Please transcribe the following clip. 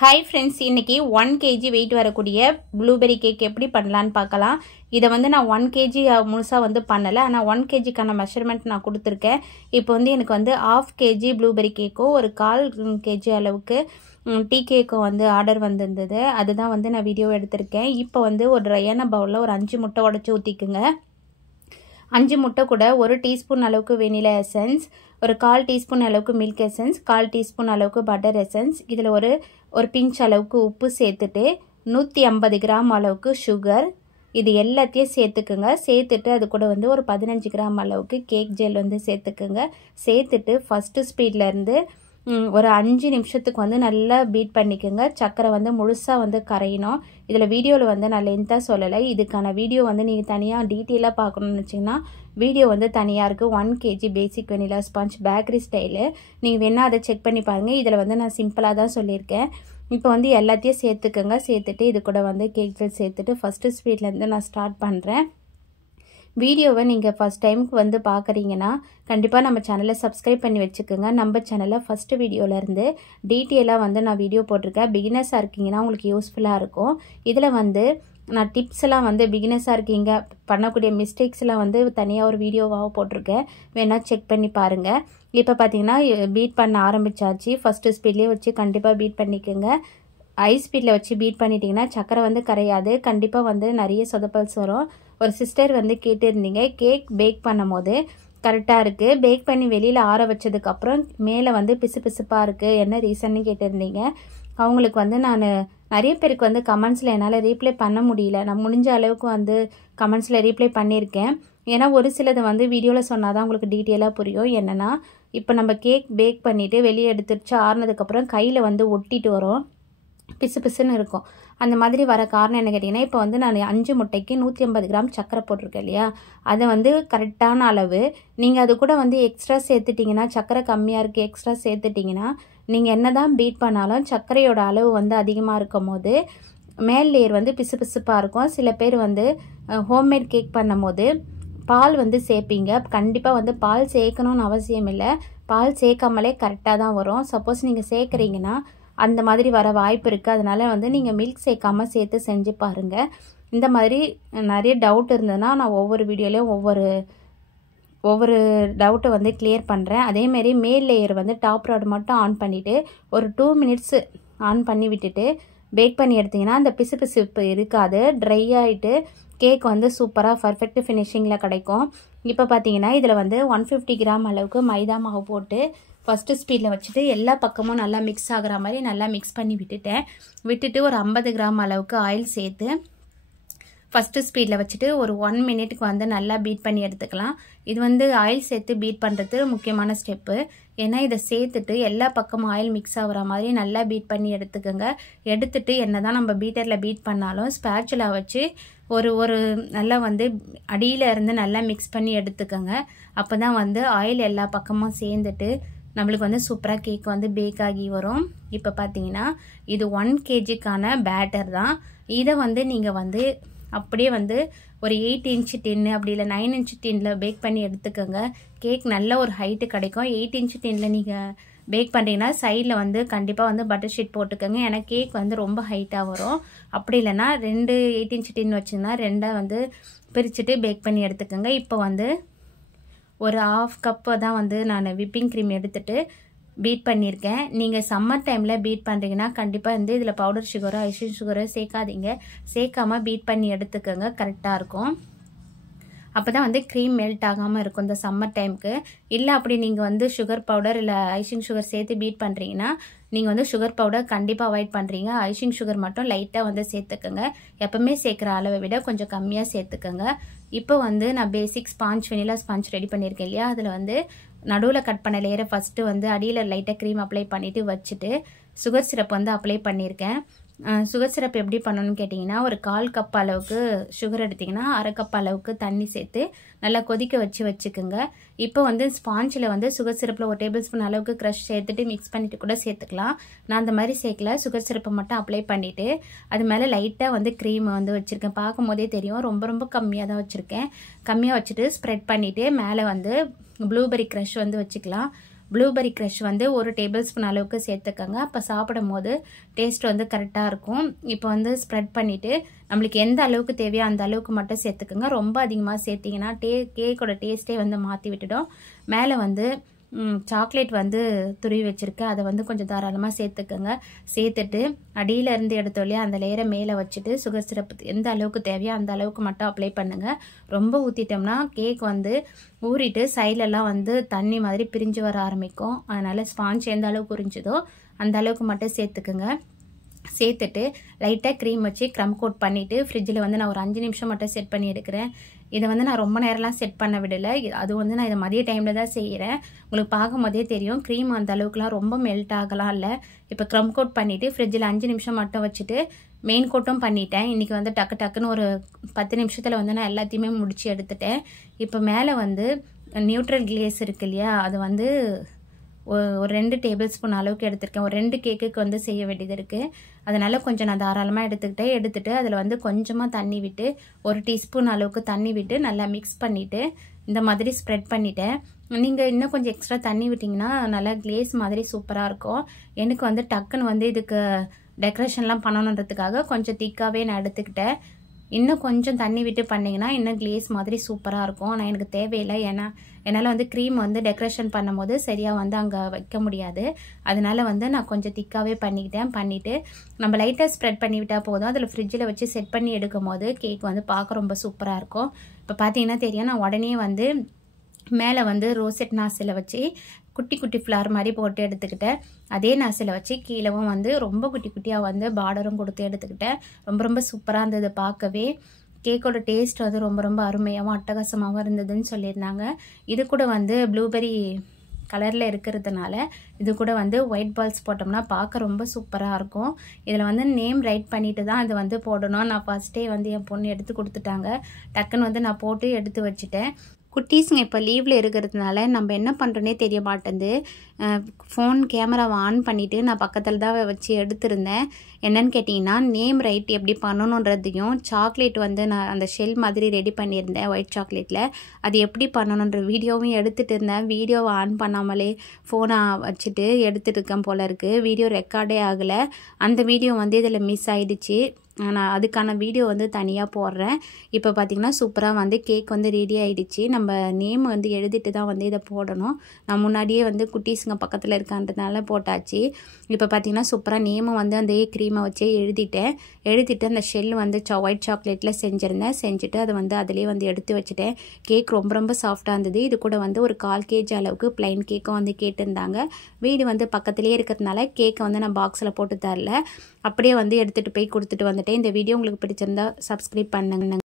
Hi friends, இன்னைக்கு 1 kg weight வரக்கூடிய blueberry cake எப்படி பண்ணலாம்னு பார்க்கலாம். இத வந்து நான் 1 kg முழுசா வந்து பண்ணல. ஆனா 1 kg கான மெஷர்மென்ட் நான் கொடுத்திருக்கேன். இப்போ வந்து எனக்கு வந்து 1/2 kg blueberry cake ஒரு 1/4 kg அளவுக்கு டீ கேக் வந்து ஆர்டர் வந்திருந்தது. அதுதான் வந்து நான் வீடியோ எடுத்திருக்கேன். இப்போ வந்து ஒரு ட்ரையான பவுல்ல ஒரு 5 முட்டை உடைச்சு ஊத்திக்குங்க. 5 முட்டை கூட 1 டீஸ்பூன் அளவுக்கு வெனிலா எசன்ஸ், ஒரு 1/4 டீஸ்பூன் அளவுக்கு மில்க் எசன்ஸ், 1/4 டீஸ்பூன் அளவுக்கு பட்டர் எசன்ஸ், இதில் ஒரு பிஞ்ச் அளவுக்கு உப்பு சேர்த்துட்டு 150 கிராம் அளவுக்கு சுகர், இது எல்லாத்தையும் சேர்த்துக்குங்க. சேர்த்துட்டு அது கூட வந்து ஒரு 15 கிராம் அளவுக்கு கேக் ஜெல் வந்து சேர்த்துக்குங்க. சேர்த்துட்டு ஃபஸ்ட்டு ஸ்பீட்லேருந்து ஒரு 5 நிமிஷத்துக்கு வந்து நல்லா பீட் பண்ணிக்கோங்க. சர்க்கரை வந்து முழுசாக வந்து கரையணும். இதில் வீடியோவில் வந்து நான் லென்த்தாக சொல்லலை. இதுக்கான வீடியோ வந்து நீங்கள் தனியாக டீட்டெயிலாக பார்க்கணுன்னு வச்சிங்கன்னா வீடியோ வந்து தனியாக இருக்குது. 1 kg பேசிக் வெனிலா ஸ்பாஞ்ச் பேக்கரி ஸ்டைலு. நீங்கள் வேணால் அதை செக் பண்ணி பாருங்கள். இதில் வந்து நான் சிம்பிளாக தான் சொல்லியிருக்கேன். இப்போ வந்து எல்லாத்தையும் சேர்த்துக்கோங்க. சேர்த்துட்டு இது கூட வந்து கேக் ஜெல் சேர்த்துட்டு ஃபஸ்ட்டு ஸ்பீட்லேருந்து நான் ஸ்டார்ட் பண்ணுறேன். வீடியோவை நீங்கள் ஃபஸ்ட் டைமுக்கு வந்து பார்க்குறீங்கன்னா கண்டிப்பாக நம்ம சேனலை சப்ஸ்கிரைப் பண்ணி வச்சுக்கோங்க. நம்ம சேனலில் ஃபஸ்ட்டு வீடியோலேருந்து டீட்டெயிலாக வந்து நான் வீடியோ போட்டிருக்கேன். பிகினர்ஸாக இருக்கீங்கன்னா உங்களுக்கு யூஸ்ஃபுல்லாக இருக்கும். இதில் வந்து நான் டிப்ஸ் எல்லாம் வந்து பிகினர்ஸாக இருக்கீங்க பண்ணக்கூடிய மிஸ்டேக்ஸ்லாம் வந்து தனியாக ஒரு வீடியோவாக போட்டிருக்கேன். வேணால் செக் பண்ணி பாருங்கள். இப்போ பார்த்தீங்கன்னா பீட் பண்ண ஆரம்பித்தாச்சு. ஃபஸ்ட்டு ஸ்பீட்லேயே வச்சு கண்டிப்பாக பீட் பண்ணிக்கோங்க. ஹை ஸ்பீடில் வச்சு பீட் பண்ணிட்டீங்கன்னா சக்கரை வந்து கரையாது. கண்டிப்பாக வந்து நிறைய சொதப்பல்ஸ் வரும். ஒரு சிஸ்டர் வந்து கேட்டிருந்தீங்க கேக் பேக் பண்ணும் போது கரெக்டாக இருக்குது, பேக் பண்ணி வெளியில் ஆற வச்சதுக்கப்புறம் மேலே வந்து பிசு பிசுப்பாக இருக்குது, என்ன ரீசன்னு கேட்டிருந்தீங்க. அவங்களுக்கு வந்து நான் நிறைய பேருக்கு வந்து கமெண்ட்ஸில் என்னால் ரீப்ளை பண்ண முடியல. நான் முடிஞ்ச அளவுக்கு வந்து கமெண்ட்ஸில் ரீப்ளை பண்ணியிருக்கேன். ஏன்னா ஒரு சிலது வந்து வீடியோவில் சொன்னால் தான் உங்களுக்கு டீட்டெயிலாக புரியும். என்னென்னா இப்போ நம்ம கேக் பேக் பண்ணிவிட்டு வெளியே எடுத்துருச்சு ஆறுனதுக்கப்புறம் கையில் வந்து ஒட்டிட்டு வரும், பிசு பிசுன்னு இருக்கும். அந்த மாதிரி வர காரணம் என்ன கேட்டிங்கன்னா, இப்போ வந்து நான் 5 முட்டைக்கு 150 கிராம் சக்கரை போட்டிருக்கேன் இல்லையா, அதை வந்து கரெக்டான அளவு. நீங்கள் அது கூட வந்து எக்ஸ்ட்ரா சேர்த்துட்டிங்கன்னா சக்கரை கம்மியாக இருக்குது எக்ஸ்ட்ரா சேர்த்துட்டிங்கன்னா நீங்கள் என்ன தான் பீட் பண்ணாலும் சர்க்கரையோட அளவு வந்து அதிகமாக இருக்கும் போது மேல் லேயர் வந்து பிசு பிசுப்பாக இருக்கும். சில பேர் வந்து ஹோம்மேட் கேக் பண்ணும் போது பால் வந்து சேர்ப்பீங்க. கண்டிப்பாக வந்து பால் சேர்க்கணும்னு அவசியம் இல்லை. பால் சேர்க்காமலே கரெக்டாக தான் வரும். சப்போஸ் நீங்கள் சேர்க்குறீங்கன்னா அந்த மாதிரி வர வாய்ப்பு இருக்குது. அதனால் வந்து நீங்கள் மில்க் சேர்க்காமல் சேர்த்து செஞ்சு பாருங்கள். இந்த மாதிரி நிறைய டவுட் இருந்ததுன்னா நான் ஒவ்வொரு வீடியோலையும் ஒவ்வொரு டவுட்டை வந்து கிளியர் பண்ணுறேன். அதேமாரி மேல் லேயர் வந்து டாப் ராட் மட்டும் ஆன் பண்ணிவிட்டு ஒரு 2 மினிட்ஸு ஆன் பண்ணி விட்டுட்டு பேக் பண்ணி எடுத்திங்கன்னா அந்த பிசு பிசுப்பு இருக்காது. ட்ரை ஆகிட்டு கேக் வந்து சூப்பராக பர்ஃபெக்ட் ஃபினிஷிங்கில் கிடைக்கும். இப்போ பார்த்தீங்கன்னா இதில் வந்து 150 கிராம் அளவுக்கு மைதா மாவு போட்டு ஃபஸ்ட்டு ஸ்பீடில் வச்சுட்டு எல்லா பக்கமும் நல்லா மிக்ஸ் ஆகிற மாதிரி நல்லா மிக்ஸ் பண்ணி விட்டுட்டு ஒரு 50 கிராம் அளவுக்கு ஆயில் சேர்த்து ஃபஸ்ட்டு ஸ்பீடில் வச்சுட்டு ஒரு 1 மினிட்டுக்கு வந்து நல்லா பீட் பண்ணி எடுத்துக்கலாம். இது வந்து ஆயில் சேர்த்து பீட் பண்ணுறது முக்கியமான ஸ்டெப்பு. ஏன்னா இதை சேர்த்துட்டு எல்லா பக்கமும் ஆயில் மிக்ஸ் ஆகிற மாதிரி நல்லா பீட் பண்ணி எடுத்துக்கோங்க. எடுத்துட்டு என்ன தான் நம்ம பீட்டரில் பீட் பண்ணாலும் ஸ்பேச்சுலா வச்சு ஒரு நல்லா வந்து அடியில் இருந்து நல்லா மிக்ஸ் பண்ணி எடுத்துக்கோங்க. அப்போ தான் வந்து ஆயில் எல்லா பக்கமும் சேர்ந்துட்டு நம்மளுக்கு வந்து சூப்பராக கேக் வந்து பேக் ஆகி வரும். இப்போ பார்த்தீங்கன்னா இது 1 kgக்கான பேட்டர் தான். இதை வந்து நீங்கள் வந்து அப்படியே வந்து ஒரு 8 இன்ச் டின்னு அப்படி இல்லை 9 இன்ச் டின்னில் பேக் பண்ணி எடுத்துக்கோங்க. கேக் நல்ல ஒரு ஹைட்டு கிடைக்கும். 8 இன்ச் டின்னில் நீங்கள் பேக் பண்ணிங்கன்னா சைடில் வந்து கண்டிப்பாக வந்து பட்டர் ஷீட் போட்டுக்கோங்க. ஏன்னா கேக் வந்து ரொம்ப ஹைட்டாக வரும். அப்படி இல்லைன்னா 2 8 இன்ச் டின் வச்சுன்னா 2 வந்து பிரிச்சுட்டு பேக் பண்ணி எடுத்துக்கோங்க. இப்போ வந்து ஒரு 1/2 கப்பு தான் வந்து நான் விப்பிங் க்ரீம் எடுத்துகிட்டு பீட் பண்ணியிருக்கேன். நீங்கள் சம்மர் டைமில் பீட் பண்ணுறீங்கன்னா கண்டிப்பாக வந்து இதில் பவுடர் சுகரோ ஐசிங் சுகரோ சேர்க்காதீங்க. சேர்க்காமல் பீட் பண்ணி எடுத்துக்கோங்க, கரெக்டாக இருக்கும். அப்போ தான் வந்து க்ரீம் மெல்ட் ஆகாமல் இருக்கும் இந்த சம்மர் டைமுக்கு. இல்லை அப்படி நீங்கள் வந்து சுகர் பவுடர் இல்லை ஐசிங் சுகர் சேர்த்து பீட் பண்ணுறீங்கன்னா நீங்கள் வந்து சுகர் பவுடர் கண்டிப்பாக அவாய்ட் பண்ணுறீங்க. ஐசிங் சுகர் மட்டும் லைட்டாக வந்து சேர்த்துக்கோங்க. எப்போவுமே சேர்க்குற அளவை விட கொஞ்சம் கம்மியாக சேர்த்துக்கோங்க. இப்போ வந்து நான் பேசிக் ஸ்பாஞ்ச் வெனிலா ஸ்பாஞ்ச் ரெடி பண்ணியிருக்கேன் இல்லையா, அதில் வந்து நடுவில் கட் பண்ண லேயரை ஃபஸ்ட்டு வந்து அடியில் லைட்டாக க்ரீம் அப்ளை பண்ணிவிட்டு வச்சுட்டு சுகர் சிரப் வந்து அப்ளை பண்ணியிருக்கேன். சுகர் சிரப் எப்படி பண்ணணும்னு கேட்டிங்கன்னா ஒரு 1/4 கப் அளவுக்கு சுகர் எடுத்திங்கன்னா 1/2 கப் அளவுக்கு தண்ணி சேர்த்து நல்லா கொதிக்க வச்சுக்கோங்க. இப்போ வந்து ஸ்பாஞ்சில் வந்து சுகர் சிரப்பில் 1 டேபிள் ஸ்பூன் அளவுக்கு க்ரஷ் சேர்த்துட்டு மிக்ஸ் பண்ணிவிட்டு கூட சேர்த்துக்கலாம். நான் அந்த மாதிரி சேர்க்கல. சுகர் சிரப்பை மட்டும் அப்ளை பண்ணிவிட்டு அது மேலே லைட்டாக வந்து க்ரீம் வந்து வச்சுருக்கேன். பார்க்கும் போதே தெரியும் ரொம்ப கம்மியாக தான் வச்சுருக்கேன். கம்மியாக வச்சுட்டு ஸ்ப்ரெட் பண்ணிவிட்டு மேலே வந்து ப்ளூபெர்ரி க்ரஷ் வந்து வச்சுக்கலாம். ப்ளூபெர்ரி க்ரஷ் வந்து 1 டேபிள் ஸ்பூன் அளவுக்கு சேர்த்துக்கோங்க. அப்போ சாப்பிடும் போது டேஸ்ட் வந்து கரெக்டாக இருக்கும். இப்போ வந்து ஸ்ப்ரெட் பண்ணிவிட்டு நம்மளுக்கு எந்த அளவுக்கு தேவையோ அந்த அளவுக்கு மட்டும் சேர்த்துக்கோங்க. ரொம்ப அதிகமாக சேர்த்திங்கன்னா கேக்கோட டேஸ்ட்டே வந்து மாற்றி விட்டுடும். மேலே வந்து சாக்லேட் வந்து துருவி வச்சுருக்கேன், அதை வந்து கொஞ்சம் தாராளமாக சேர்த்துக்கோங்க. சேர்த்துட்டு அடியிலேருந்து எடுத்தோம் இல்லையா, அந்த லேயரை மேலே வச்சுட்டு சுகர் சிரப் எந்த அளவுக்கு தேவையோ அந்த அளவுக்கு மட்டும் அப்ளை பண்ணுங்கள். ரொம்ப ஊற்றிட்டோம்னா கேக் வந்து ஊறிட்டு சைட்லலாம் வந்து தண்ணி மாதிரி பிரிஞ்சு வர ஆரம்பிக்கும். அதனால் ஸ்பாஞ்ச் எந்த அளவுக்கு உறிஞ்சுதோ அந்த அளவுக்கு மட்டும் சேர்த்துக்குங்க. சேர்த்துட்டு லைட்டாக க்ரீம் வச்சு க்ரம் கோட் பண்ணிவிட்டு ஃப்ரிட்ஜில் வந்து நான் ஒரு 5 நிமிஷம் மட்டும் செட் பண்ணி எடுக்கிறேன். இதை வந்து நான் ரொம்ப நேரம்லாம் செட் பண்ண விடலை. அது வந்து நான் இதை மதிய டைமில் தான் செய்கிறேன். உங்களுக்கு பார்க்கும் போதே தெரியும் க்ரீம் அந்த அளவுக்குலாம் ரொம்ப மெல்ட் ஆகலாம் இல்லை. இப்போ க்ரம் கோட் பண்ணிவிட்டு ஃப்ரிட்ஜில் 5 நிமிஷம் மட்டும் வச்சுட்டு மெயின் கோட்டும் பண்ணிட்டேன். இன்றைக்கி வந்து டக்குன்னு ஒரு 10 நிமிஷத்தில் வந்து நான் எல்லாத்தையுமே முடித்து எடுத்துட்டேன். இப்போ மேலே வந்து நியூட்ரல் கிளேஸ் இருக்கு இல்லையா, அது வந்து ஒரு 2 டேபிள் ஸ்பூன் அளவுக்கு எடுத்திருக்கேன். ஒரு 2 கேக்குக்கு வந்து செய்ய வேண்டியது இருக்குது. அதனால் கொஞ்சம் நான் தாராளமாக எடுத்துட்டு அதில் வந்து கொஞ்சமாக தண்ணி விட்டு 1 டீஸ்பூன் அளவுக்கு தண்ணி விட்டு நல்லா மிக்ஸ் பண்ணிவிட்டு இந்த மாதிரி ஸ்ப்ரெட் பண்ணிட்டேன். நீங்கள் இன்னும் கொஞ்சம் எக்ஸ்ட்ரா தண்ணி விட்டிங்கன்னா நல்லா கிளேஸ் மாதிரி சூப்பராக இருக்கும். எனக்கு வந்து டக்குன்னு வந்து இதுக்கு டெக்கரேஷன்லாம் பண்ணணுன்றதுக்காக கொஞ்சம் திக்காகவே நான் எடுத்துக்கிட்டேன். இன்னும் கொஞ்சம் தண்ணி விட்டு பண்ணிங்கன்னா இன்னும் கிளேஸ் மாதிரி சூப்பராக இருக்கும். ஆனால் எனக்கு தேவையில்லை, ஏன்னா என்னால் வந்து க்ரீம் வந்து டெக்கரேஷன் பண்ணும்போது சரியாக வந்து அங்கே வைக்க முடியாது. அதனால வந்து நான் கொஞ்சம் திக்காகவே பண்ணிவிட்டு நம்ம லைட்டாக ஸ்ப்ரெட் பண்ணி விட்டால் போதும். அதில் ஃப்ரிட்ஜில் வச்சு செட் பண்ணி எடுக்கும் போது கேக் வந்து பார்க்க ரொம்ப சூப்பராக இருக்கும். இப்போ பார்த்தீங்கன்னா தெரியும், நான் உடனே வந்து மேலே வந்து ரோசெட் நாசில் வச்சு குட்டி குட்டி ஃப்ளவர் மாதிரி போட்டு எடுத்துக்கிட்டேன். அதே நாசில் வச்சு கீழவும் வந்து ரொம்ப குட்டி குட்டியாக வந்து பார்டரும் கொடுத்து எடுத்துக்கிட்டேன். ரொம்ப சூப்பராக இருந்தது பார்க்கவே. கேக்கோட டேஸ்ட் வந்து ரொம்ப அருமையாகவும் அட்டகாசமாகவும் இருந்ததுன்னு சொல்லியிருந்தாங்க. இது கூட வந்து ப்ளூபெர்ரி கலரில் இருக்கிறதுனால இது கூட வந்து ஒயிட் பால்ஸ் போட்டோம்னா பார்க்க ரொம்ப சூப்பராக இருக்கும். இதில் வந்து நேம் ரைட் பண்ணிட்டு தான் இது வந்து போடணும். நான் ஃபஸ்ட்டே வந்து என் பொண்ணு எடுத்து கொடுத்துட்டாங்க. டக்குன்னு வந்து நான் போட்டு எடுத்து வச்சுட்டேன். குட்டீஸுங்க இப்போ லீவில் இருக்கிறதுனால நம்ம என்ன பண்ணுறோன்னே தெரிய மாட்டேங்குது. ஃபோன் கேமராவை ஆன் பண்ணிவிட்டு நான் பக்கத்தில் தான் வச்சு எடுத்திருந்தேன். என்னன்னு கேட்டிங்கன்னா நேம் ரைட் எப்படி பண்ணணுன்றதையும் சாக்லேட் வந்து நான் அந்த ஷெல் மாதிரி ரெடி பண்ணியிருந்தேன் ஒயிட் சாக்லேட்டில், அது எப்படி பண்ணணுன்ற வீடியோவும் எடுத்துகிட்டு இருந்தேன். வீடியோவை ஆன் பண்ணாமலே ஃபோனை வச்சுட்டு எடுத்துகிட்டு இருக்கேன் போல இருக்குது. வீடியோ ரெக்கார்டே ஆகலை. அந்த வீடியோ வந்து இதில் மிஸ் ஆகிடுச்சு. நான் அதுக்கான வீடியோ வந்து தனியாக போடுறேன். இப்போ பார்த்திங்கன்னா சூப்பராக வந்து கேக் வந்து ரெடி ஆகிடுச்சு. நம்ம நேம் வந்து எழுதிட்டு தான் வந்து இதை போடணும். நான் முன்னாடியே வந்து குட்டீஸுங்க பக்கத்தில் இருக்கான்றதுனால போட்டாச்சு. இப்போ பார்த்திங்கன்னா சூப்பராக நேமும் வந்து அந்த க்ரீமை வச்சே எழுதிட்டு அந்த ஷெல் வந்து ஒயிட் சாக்லேட்டில் செஞ்சுட்டு அதை வந்து அதிலே வந்து எடுத்து வச்சுட்டேன். கேக் ரொம்ப சாஃப்டாக இருந்தது. இது கூட வந்து ஒரு 1/4 kg அளவுக்கு ப்ளைன் கேக்கும் வந்து கேட்டிருந்தாங்க. வீடு வந்து பக்கத்துலேயே இருக்கிறதுனால கேக்கை வந்து நான் பாக்ஸில் போட்டு தரல, அப்படியே வந்து எடுத்துகிட்டு போய் கொடுத்துட்டு வந்துட்டேன். இந்த வீடியோ உங்களுக்கு பிடிச்சிருந்தா சப்ஸ்கிரைப் பண்ணுங்க.